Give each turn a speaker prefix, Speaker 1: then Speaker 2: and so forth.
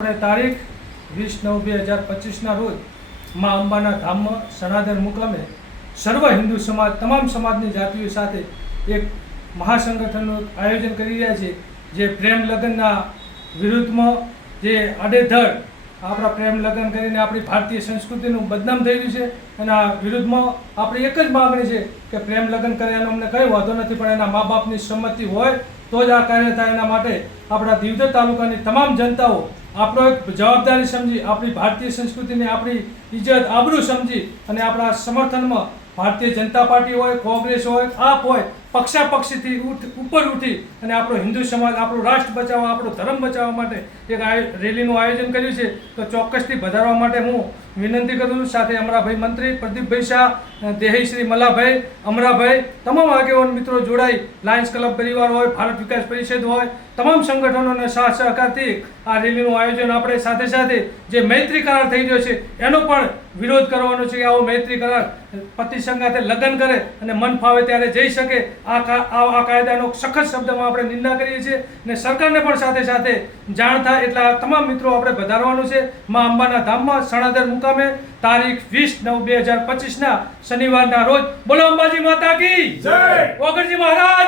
Speaker 1: તારીખ વીસ નવ બે હજાર પચીસના રોજ મા અંબાના ધામમાં સનાતન મુકામે સર્વ હિન્દુ સમાજ, તમામ સમાજની જાતિઓ સાથે એક મહાસંગઠનનું આયોજન કરી રહ્યા છે. જે પ્રેમ લગ્નના વિરુદ્ધમાં જે આડેધડ આપણા પ્રેમ લગ્ન કરીને આપણી ભારતીય સંસ્કૃતિનું બદનામ રહ્યું છે અને આ વિરુદ્ધમાં આપણી એક જ માગણી છે કે પ્રેમ લગ્ન કરે એનો અમને કંઈ વાંધો નથી, પણ એના મા બાપની સંમતિ હોય તો જ આ કાર્ય થાય એના માટે આપણા દીવદર તાલુકાની તમામ જનતાઓ આપણો એક જવાબદારી સમજી, આપણી ભારતીય સંસ્કૃતિને આપણી ઇજ્જત આબરૂ સમજી અને આપણા સમર્થનમાં ભારતીય જનતા પાર્ટી હોય, કોંગ્રેસ હોય, આપ હોય પક્ષાપક્ષીથી ઉપર ઉઠી અને આપણો હિન્દુ સમાજ, આપણું રાષ્ટ્ર બચાવવા, આપણો ધર્મ બચાવવા માટે એક રેલીનું આયોજન કર્યું છે. તો ચોક્કસથી વધારવા માટે હું વિનંતી કરું છું. સાથે અમરાભાઈ મંત્રી, પ્રદીપભાઈ શાહ દેહી શ્રી મલાભાઈ અમરાભાઈ, તમામ આગેવાન મિત્રો જોડાઈ, લાયન્સ ક્લબ પરિવાર હોય, ભારત વિકાસ પરિષદ હોય, તમામ સંગઠનોને સાથ સહકારથી આ રેલીનું આયોજન આપણે સાથે સાથે જે મૈત્રી કરાર થઈ રહ્યો છે, એનો પણ વિરોધ કરવાનો છે આવો મૈત્રી કરાર પતિ સંગાથે લગ્ન કરે અને મન ફાવે ત્યારે જઈ શકે આ આ કાયદાનો સખત શબ્દમાં આપણે નિંદા કરીએ છીએ અને સરકારને પણ સાથે સાથે જાણ થાય એટલે તમામ મિત્રો આપણે વધારવાનું છે. મા અંબાના ધામમાં સણાદર મુકામે તારીખ વીસ નવ બે હજાર પચીસના શનિવારના રોજ. બોલો અંબાજી માતા કી.
Speaker 2: જય!
Speaker 1: ઓગણજી મહારાજ.